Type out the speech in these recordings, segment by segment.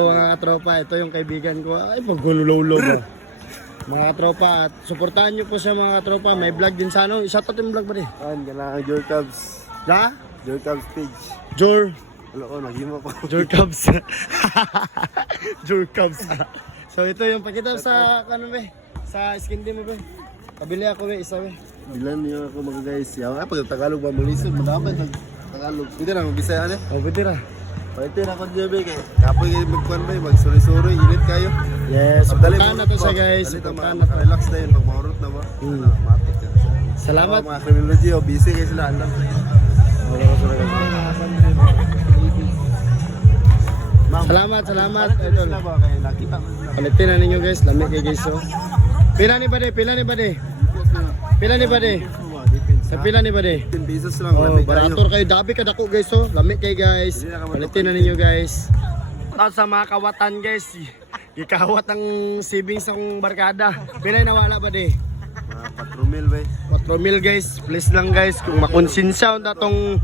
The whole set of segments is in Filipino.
Mga katropa, ito yung kaibigan ko. Ay, pagululolo ba? Mga katropa, at suportahan nyo po siya mga katropa. May vlog din sa ano. Shoutout yung vlog ba rin? Kailangan Joy Cubs. Ha? Joy Cubs page. Jor. Wala ko, nag-ima pa. Jor Cubs. Jor Cubs. So ito yung pakita sa ano ba? Sa skin din mo ba? Pabili ako ba isa ba? Bilan niyo ako mga guys. Yaw, pag Tagalog ba mulisod, madamay sa Tagalog. Pwede na, mag-Bisaya na. Oh, pwede ra. Pwede na ako dyan ba kay kapoy kayo magkuhan ba, magsuri-suri, init kayo. Yes, supportahan na to siya guys. Supportahan na to. Relax na yun, pag maurot na ba? Matik yan. Salamat. Mga criminology, busy kayo sila, alam. Salamat. Idol. Sila ba kayo nakita mo sila? Palitin na ninyo guys. Lamig kay guys. So. Pila ni bade? Pila ni bade? Sa pila ni bade? 10 pesos lang. Oh, lamig kayo. barator kayo. Dabi ka dako guys. So. Lamig kay guys. Palitin na ninyo guys. Tapos sa mga kawatan guys. Ikawat ang savings akong barkada. Pila nawala bade? Mga 4 mil ba? 4 mil guys. Please lang guys. Kung makonsensya datong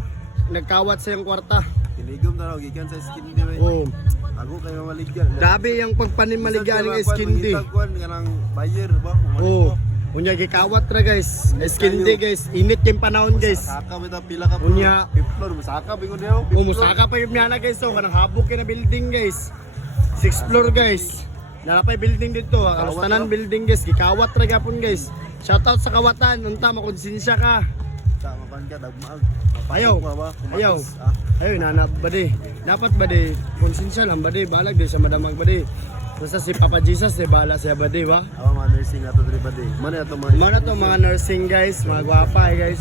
nagkawat sa yung kwarta. Kinigom na raw, gikan sa skin di ba? Oh. Ako kayo maligyan. Dabi yung pagpanimaligan ng skin di. Kuan kanang buyer ba? Oh. Unya gikawat ra guys. Skin di guys. Init yung panahon guys. Saka bitaw pila ka bro. Unya. 5 floor masaka bingon daw. Oh, musaka pa yung miyana guys. So, kanang habok yun na building guys. 6th floor guys. Narapay building dito. Karos tanan building guys. Gikawat ra gapon guys. Shoutout sa kawatan. Unta makonsensya ka. Sa mapan ka dagmaag. Ayaw. Ayaw. Ayaw, nanap ba di? Dapat ba di? Konsensya lang ba di? Balag di sa madamag ba di? Basta si Papa Jesus di bala siya ba di ba? Awa mga nursing ato diri pa di. Mana ato mga Mana to mga nursing guys, mga gwapa guys.